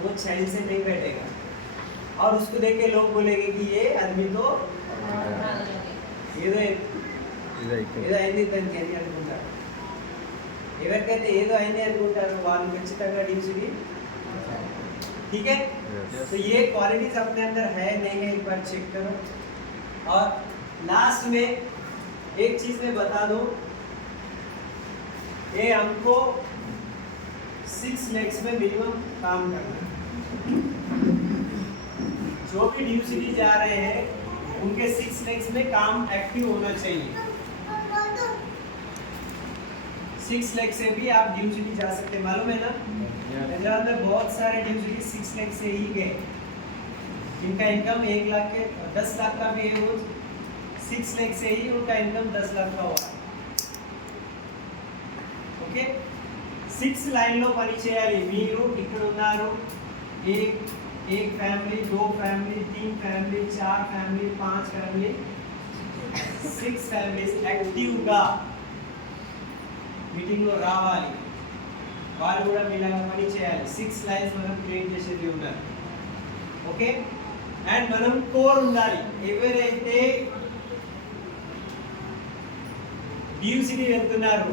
वो चैन से नहीं बैठेगा और उसको देख के लोग बोलेंगे कि ये आदमी तो ఏదో అయింది దానికి అని అనుకుంటారు. ఎవరికైతే ఏదో అయింది అనుకుంటారో వాళ్ళు ఖచ్చితంగా DUCకి. ठीक है, तो ये क्वालिटीज अपने अंदर है नहीं है, एक बार चेक करो. और लास्ट में एक चीज मैं बता दूं, ये हमको 6 legs में मिनिमम काम करना है. जो भी DUCकी जा रहे हैं उनके 6 legs में काम एक्टिव होना चाहिए. 6 legs से भी आप DUCकी जा सकते हैं, मालूम है ना? हैदराबाद में बहुत सारे DUCकी 6 legs से ही गए. इनका इनकम 1 लाख के 10 लाख का भी है, वो 6 legs से ही उनका इनकम 10 लाख का हुआ. ఓకే, 6 లైన్లో పని చేయాలి. మీరు ఇక్కడ ఉన్నారు, एक family, 2 family, 3 family, 4 family, 5 family, 6 families యాక్టివ్గా మీటింగ్లో రావాలి. వాళ్ళు కూడా మీలాగా పని చేయాలి. 6 లైన్స్ మనం క్రియేట్ చేసేది ఉన్నారు. ఓకే, అండ్ మనం కోర్ ఉండాలి. ఎవరైతే DUCకి వెళ్తున్నారు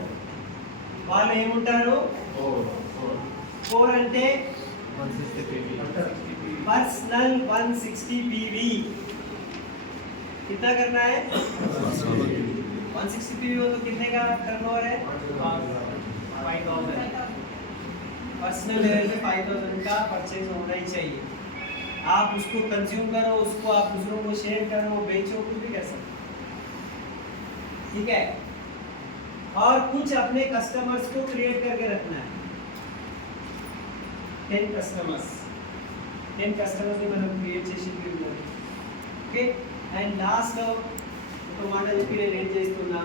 వాళ్ళు ఏముంటారు? కోర్ అంటే पर्सनल 160 PV. कितना करना है? 160 PV हो तो कितने का टर्नओवर है? 5000. पर्सनल लेवल पे 5000 का परचेज होना ही चाहिए. आप उसको कंज्यूम करो, उसको आप दूसरों को शेयर करो, बेचो, कुछ भी कर सकते. ठीक है, और कुछ अपने कस्टमर्स को क्रिएट करके रखना है. 10 कस्टमर्स ని మనం క్రియేట్ చేసి ఉన్నాం. ఓకే, అండ్ లాస్ట్ ఒక మాట చెప్పి నేను ఏం చేస్తున్నా,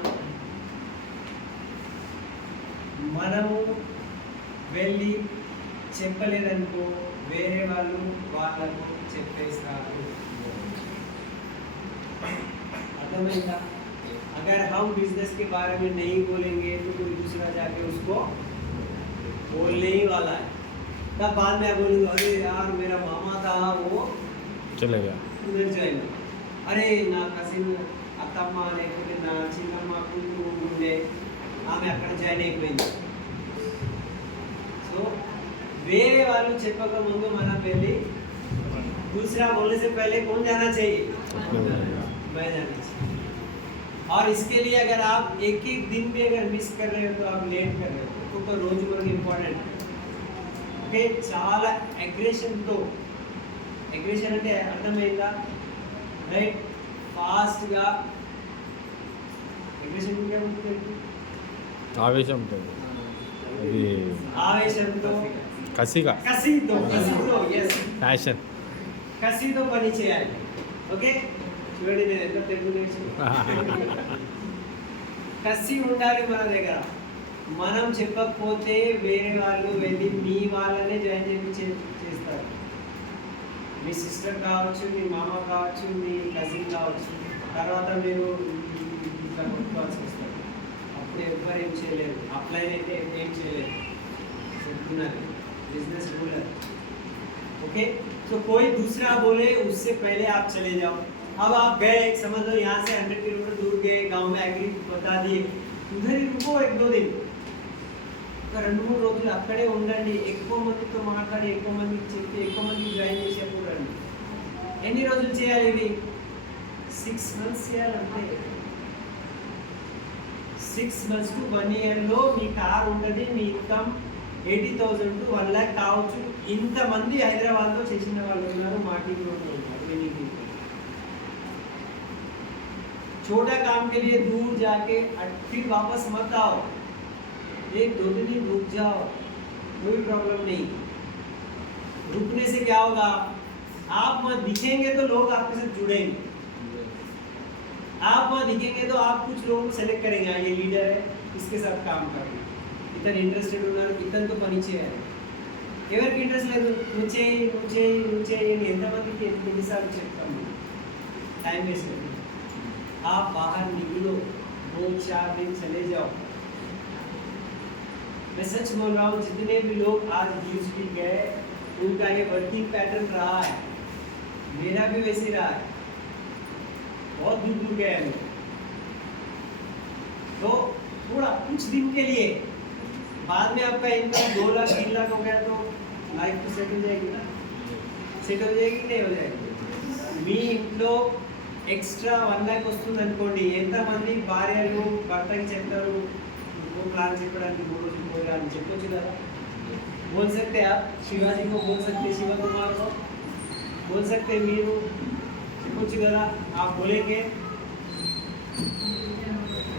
మనము వెళ్ళి చెప్పలేదనుకో వేరే వాళ్ళు వాళ్ళకు చెప్పేస్తారు. अर्थमैंदा? अगर हम बिजनेस के बारे में नहीं बोलेंगे तो कोई दूसरा जाके उसको बोलने ही वाला है. तब बाद में बोलूँगा अरे यार मेरा मामा था वो चले गया उधर जाएगा, अरे ना कसिन అత్తమ్మ లేకపోతే నా చిన్నమ్మ కూతురు ఉండే ఆమె అక్కడ జాయిన్ అయిపోయింది. సో వేరే వాళ్ళు చెప్పక ముందు మనం వెళ్ళి दूसरा बोलने से पहले कौन जाना चाहिए? मैं जाना चाहिए. और इसके लिए अगर आप एक एक दिन भी अगर मिस कर रहे हो तो आप लेट कर रहे हो ఒక్కొక్క రోజు మనకి ఇంపార్టెంట్ ఓకే చాలా అగ్రెషన్తో అగ్రెషన్ అంటే అర్థమైందా రైట్ ఫాస్ట్గా అగ్రెషన్ ఆవేశం ఉంటుంది అది ఆవేశంతో కసిగా కసితో ఎస్ ప్యాషన్ కసితో పని చేయాలి ఓకే చూడండి నేను ఎంత తెలుగు నేర్చుకున్నాను కసి ఉండాలి మన దగ్గర మనం చెప్పకపోతే వేరే వాళ్ళు వెళ్ళి మీ వాళ్ళనే జాయిన్ చేస్తారు మీ సిస్టర్ కావచ్చు మీ మామ కావచ్చు మీ కజిన్ కావచ్చు తర్వాత మీరు ఇట్లా కొట్టుకోవాల్సి వస్తారు అప్పుడు ఎవ్వరు ఏం చేయలేరు అప్లై అయితే ఏం చేయలేరు చెప్తున్నారు बिजनेस रूल है ओके तो कोई दूसरा बोले उससे पहले आप चले जाओ अब आप गए समझ लो यहाँ से 100 किलोमीटर दूर गए गांव में एग्री बता दिए उधर ही रुको 1-2 दिन ఒక 2-3 రోజులు అక్కడే ఉండండి ఎక్కువ మందితో మాట్లాడి ఎక్కువ మందికి చెప్పి ఎక్కువ మందికి జాయిన్ చేసేప్పుడు రండి ఎన్ని రోజులు చేయాలి ఇది 6 మంత్స్ చేయాలంటే 6 మంత్స్ టు 1 ఇయర్లో మీ కార్ ఉంటుంది మీ ఇన్కమ్ 80,000 to 1 lakh కావచ్చు ఇంతమంది హైదరాబాద్లో చేసిన వాళ్ళు ఉన్నారు మా టీంలో ఉన్నారు छोटा काम के लिए दूर जाके फिर वापस मत आओ 1-2 दिन रुक जाओ कोई प्रॉब्लम नहीं रुकने से क्या होगा आप वहाँ दिखेंगे तो लोग आपके साथ जुड़ेंगे आप वहाँ दिखेंगे तो आप कुछ लोगों को सेलेक्ट करेंगे ये लीडर है इसके साथ काम करेंगे इतना इंटरेस्टेड उన్నారు ఇతనితో పని చేయాలి ఎవరికి ఇంట్రెస్ట్ లేదు నువ్వు చేయి ఎంతమందికి ఎన్నిసార్లు చెప్తాము टाइम वेस्ट करते आप बाहर निकलो 2-4 दिन चले जाओ मैं सच बोल रहा हूँ जितने भी लोग आज यूएसपी गए उनका ये वर्किंग पैटर्न रहा है मेरा भी वैसे रहा है बहुत दूर दूर गए हैं तो थोड़ा कुछ दिन के लिए बाद में आपका इनकम 2 लाख 3 लाख हो गया तो लाइफ तो सेट हो जाएगी ना सेट हो जाएगी नहीं हो जाएगी మీ ఇంట్లో ఎక్స్ట్రా 1 लाख వస్తుంది అనుకోండి ఎంతమంది భార్యలు భర్తకి చెప్తారు वो प्लान చెప్పడానికి 3 రోజులు పోయిరా అని చెప్పొచ్చు కదా बोल सकते आप शिवाजी को बोल सकते शिवा कुमार को बोल सकते మీరు చెప్పొచ్చు కదా आप बोलेंगे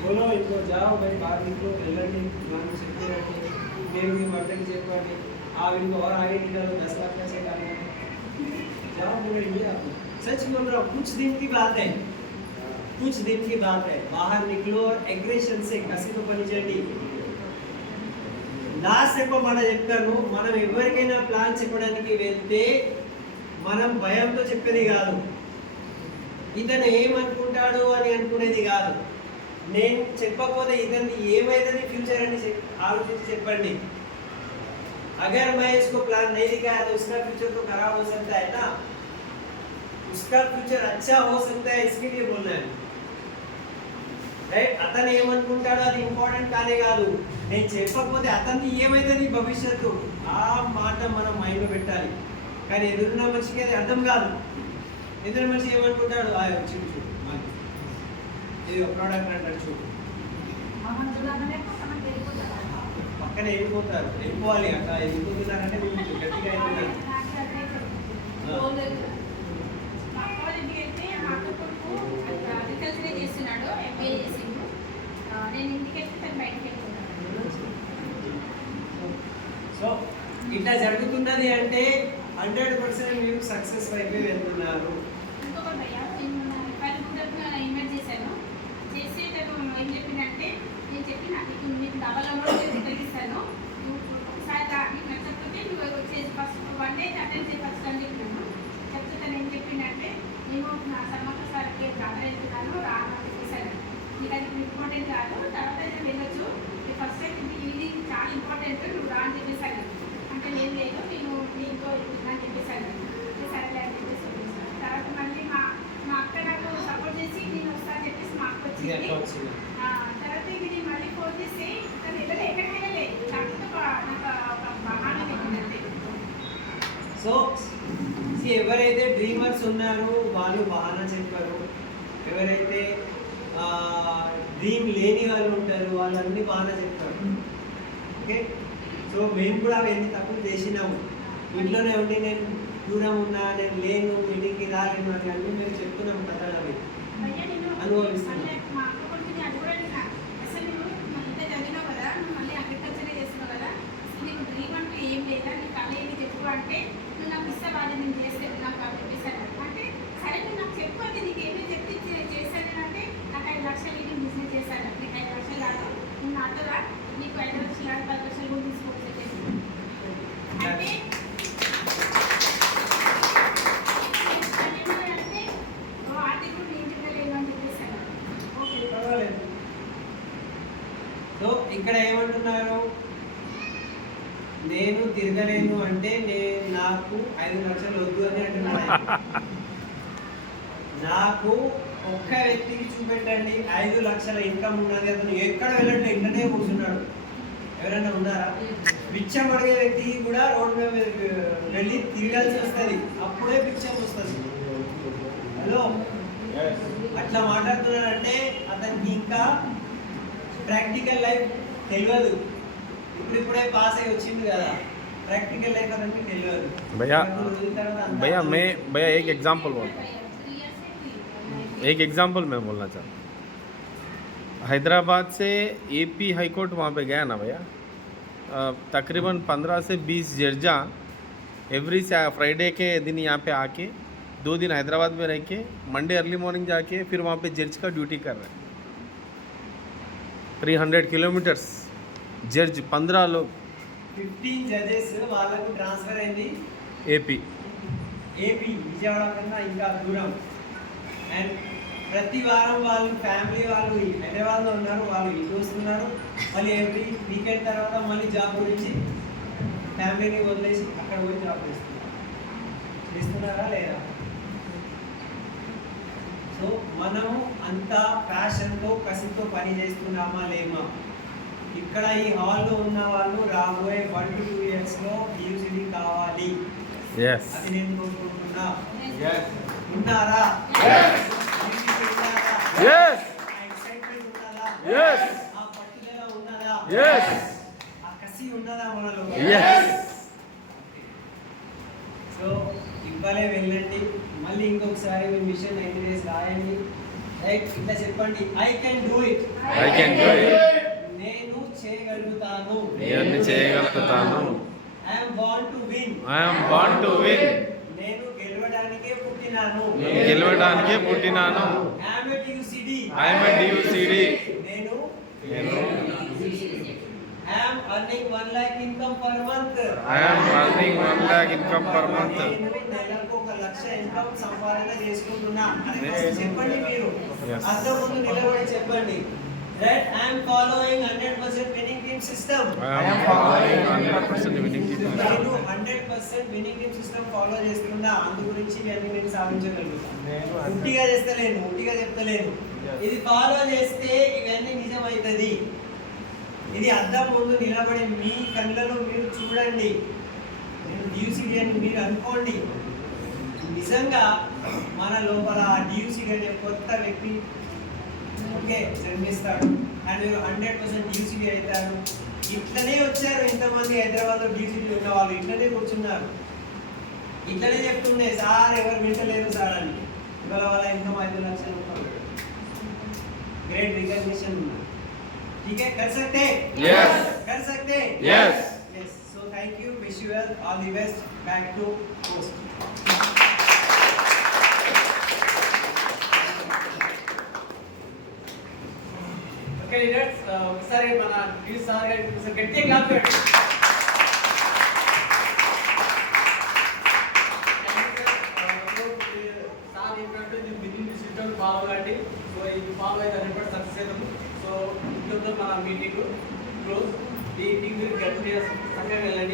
बोलो इनको जाओ भाई बाहर निकलो వెళ్ళండి మనం చెప్పేరండి మీరు మీ భర్తకి చెప్పండి आप इनको और आगे निकालो 10 लाख का चेक आएगा जाओ बोलेंगे आप सच बोल रहा हूँ कुछ दिन की बात है कुछ दिन की बात है बाहर निकलो और एग्रेशन से कसी तो पनी చేయండి లాస్ట్ ఎక్కువ మాట చెప్తాను మనం ఎవరికైనా ప్లాన్ చెప్పడానికి వెళ్తే మనం భయంతో చెప్పేది కాదు ఇతను ఏమనుకుంటాడు అని అనుకునేది కాదు నేను చెప్పకపోతే ఇతన్ని ఏమైతుంది ఫ్యూచర్ అని ఆలోచించి చెప్పండి अगर मैं इसको प्लान नहीं दिखाया तो उसका फ्यूचर तो खराब हो सकता है ना उसका फ्यूचर अच्छा हो सकता है इसके लिए बोलना है రైట్ అతను ఏమనుకుంటాడో అది ఇంపార్టెంట్ కానే కాదు నేను చెప్పకపోతే అతన్ని ఏమైతుంది భవిష్యత్తు ఆ మాట మనం మైండ్లో పెట్టాలి కానీ ఎదురున్న మనిషికి అది అర్థం కాదు ఎదురు మనిషి ఏమనుకుంటాడు చూడు చూడు ఇది ప్రోడక్ట్ అంటాడు చూడు పక్కన వెళ్ళిపోతారు వెళ్ళిపోవాలి అట్లా వెళ్ళిపోతున్నారంటే మీరు గట్టిగా అయిపోతారు అగ్రికల్చర్ చేస్తున్నాడు ఎంబీఏ చేసిండు నేను ఇంటికి వెళ్తే తను బయటకు వెళ్తున్నాను సో ఇట్లా జరుగుతున్నది అంటే 100% మీరు సక్సెస్ వైపే వెళ్తున్నారు ఇంకొకటి భయ్యా నేను పల్లెటూరులో ఇన్వైట్ చేశాను చేసేటప్పుడు ఏం చెప్పిందంటే నేను చెప్పిన నీకు డబల్ అమౌంట్ రిటర్న్ ఒకసారి నీకు నచ్చకపోతే నువ్వు వచ్చేసి ఫస్ట్ 1 డే అటెండ్ చేసి ఫస్ట్ అని చెప్పినాను చెప్తే తను ఏం చెప్పిందంటే నేను నా సమ్మక్క సార్కి జాతర వెళ్తున్నాను రాను చెప్పేసాను నీకు అది ఇంపార్టెంట్ కాదు తర్వాత నేను వెళ్ళొచ్చు ఫస్ట్ టైం ఇది చాలా ఇంపార్టెంట్ నువ్వు రా అని చెప్పేసాను అంటే నేను లేదు నేను నీకు అని చెప్పేసాను సరేలే అని చెప్పేసి తర్వాత మళ్ళీ మా అక్క నాకు సపోర్ట్ చేసి నేను వస్తా అని చెప్పేసి మా అక్క వచ్చింది తర్వాత ఇది మళ్ళీ ఫోన్ చేసి తను వెళ్ళలే ఎక్కడికి వెళ్ళలే కాకపోతే నాకు ఒక బహానా పెట్టిందంటే సో ఎవరైతే డ్రీమర్స్ ఉన్నారో వాళ్ళు బహానా చెప్పారు ఎవరైతే డ్రీమ్ లేని వాళ్ళు ఉంటారు, వాళ్ళన్నీ బాగా చెప్తారు. ఓకే, సో మేము కూడా అవన్నీ తప్పులు చేసినాము. ఇంట్లోనే ఉండి నేను దూరం ఉన్నా, నేను లేను, మీటింగ్కి రాలేను అని అన్నీ మేము చెప్తున్నాము కథలు అవి అనుభవిస్తున్నాం. మా అక్క కొడుకుని అది కూడా అడిగినా, అసలు నువ్వు ఇంత చదివినావు కదా, నువ్వు మళ్ళీ అగ్రికల్చరే చేస్తున్నావు కదా, అసలు నీకు డ్రీమ్ అంటూ ఏం లేదా, నీ కళ ఏది చెప్పు అంటే, నువ్వు నాకు ఇస్తావా, అది నేను చేసేది నాకు అని చెప్పేసాను. అంటే సరే నువ్వు నాకు చెప్పు, అది నీకు ఏమీ చెప్పి చేశాను అంటే, నాకు 5 లక్షలు నేను బిజినెస్ చేశాను, నీకు 5 లక్షలు కాదు, నువ్వు నాతో రా, నీకు 5 లక్షలు కాదు 10 లక్షలు కూడా తీసుకోవచ్చు అంటే సో ఇక్కడ ఏమంటున్నారు, నేను తిరగలేను అంటే నాకు 5 లక్షలు వద్దు అని అంటున్నాను. నాకు ఒక్క వ్యక్తికి చూపెట్టండి 5 లక్షల ఇన్కమ్ ఉన్నది, అతను ఎక్కడ వెళ్ళండి ఇంటనే కూర్చున్నాడు. ఎవరైనా ఉన్నారా? బిచ్చం అడిగే వ్యక్తికి కూడా రోడ్డు మీద వెళ్ళి తిరగాల్సి వస్తుంది, అప్పుడే బిచ్చం వస్తుంది. హలో, అట్లా మాట్లాడుతున్నాడంటే అతనికి ఇంకా ప్రాక్టికల్ లైఫ్ తెలియదు. ఇప్పుడిప్పుడే పాస్ అయ్యి వచ్చింది కదా, ప్రాక్టికల్ లైఫ్ అతనికి తెలియదు. भैया एक एग्जांपल मैं बोलना चाहता हूँ. हैदराबाद से एपी हाई कोर्ट वहाँ पे गया ना भैया, तकरीबन 15 से 20 जर्जा एवरी फ्राइडे के दिन यहाँ पे आके 2 दिन हैदराबाद में रह के मंडे अर्ली मॉर्निंग जाके फिर वहाँ पे जज का ड्यूटी कर रहे हैं. 300 किलोमीटर्स जज 15 लोग 15 జడ్జెస్ వాళ్ళకు ట్రాన్స్ఫర్ అయింది ఏపీ విజయవాడ కన్నా ఇంకా దూరం. అండ్ ప్రతి వారం వాళ్ళు ఫ్యామిలీ వాళ్ళు హైదరాబాద్లో ఉన్నారు, వాళ్ళు ఇటు వస్తున్నారు. మళ్ళీ ఎవ్రీ వీకెండ్ తర్వాత మళ్ళీ జాబ్ గురించి ఫ్యామిలీని వదిలేసి అక్కడ పోయి జాబ్ చేస్తున్నారా లేదా? సో మనము అంత ప్యాషన్తో కసితో పని చేస్తున్నామా లేమా? ఇక్కడ ఈ హాల్లో ఉన్న వాళ్ళు రాబోయే 1 to 2 ఇయర్స్లో యూసిడి కావాలి, అది నేను కోరుకుంటున్నా. ఉన్నారా? ఎక్సైట్మెంట్ ఉన్నదా? ఆ పట్టుదల ఉన్నదా? ఆ కసి ఉన్నదా మనలో? సో ఇవ్వలే వెళ్ళండి, మళ్ళీ ఇంకొకసారి మీ మిషన్ 90 days రాయండి. రైట్, ఇట్లా చెప్పండి, ఐ కెన్ డూ ఇట్, నేను చేయగలుగుతాను, I am born to win, నేను గెలవడానికే పుట్టినాను, ఐ యామ్ ఏ DUCD, నేను I am earning 1 lakh income per month. నేను నెలకు 1 లక్ష ఇన్కమ్ సంపాదన చేసుకుంటున్నా అని చెప్పండి. మీరు అద్దం ముందు నిలబడి చెప్పండి, right, I am following 100% winning team system. నేను 100% winning team system ఫాలో చేస్తున్నా, అందు గురించి ఇవన్నీ నేను సాధించగలుగుతాను. ఉట్టిగా చేస్తలేను, ఉట్టిగా చెప్తలేను, ఇది ఫాలో చేస్తే ఇవన్నీ నిజమవుతుంది. ఇది అద్దం ముందు నిలబడి మీ కళ్ళలో మీరు చూడండి, నేను DUCD అని మీరు అనుకోండి. నిజంగా మన లోపల DUCD అనే కొత్త వ్యక్తి ఓకే జన్మిస్తాడు అండ్ మీరు 100% DUCD అవుతారు. ఇట్లనే వచ్చారు ఇంతమంది హైదరాబాద్లో DUCD ఉన్న వాళ్ళు, ఇట్లనే కూర్చున్నారు, ఇట్లనే చెప్తుండే సార్ ఎవరు వింటలేరు సార్ అని. ఇవాళ వాళ్ళ ఇన్కమ్ 5 లక్షలు గ్రేట్ రికగ్నిషన్ ఉన్నారు. ठीक है, कर सकते हैं? Yes. कर सकते हैं? Yes. Yes. So thank you, wish you well, all the best. Back to host. Okay, leaders, ఒకసారి మన డి సార్ గారికి గట్టిగా క్లాప్ చేయండి. సార్ చెప్పినట్టు ఇది బిజినెస్ సిస్టమ్ ఫాలో కండి. సో ఇది ఫాలో అయితే 100% సక్సెస్ అవుతాము. సో ఇంట్లో మన మీటింగ్ క్లోజ్, ఈ మీటింగ్ గట్టిగా సంఖ్య వెళ్ళండి.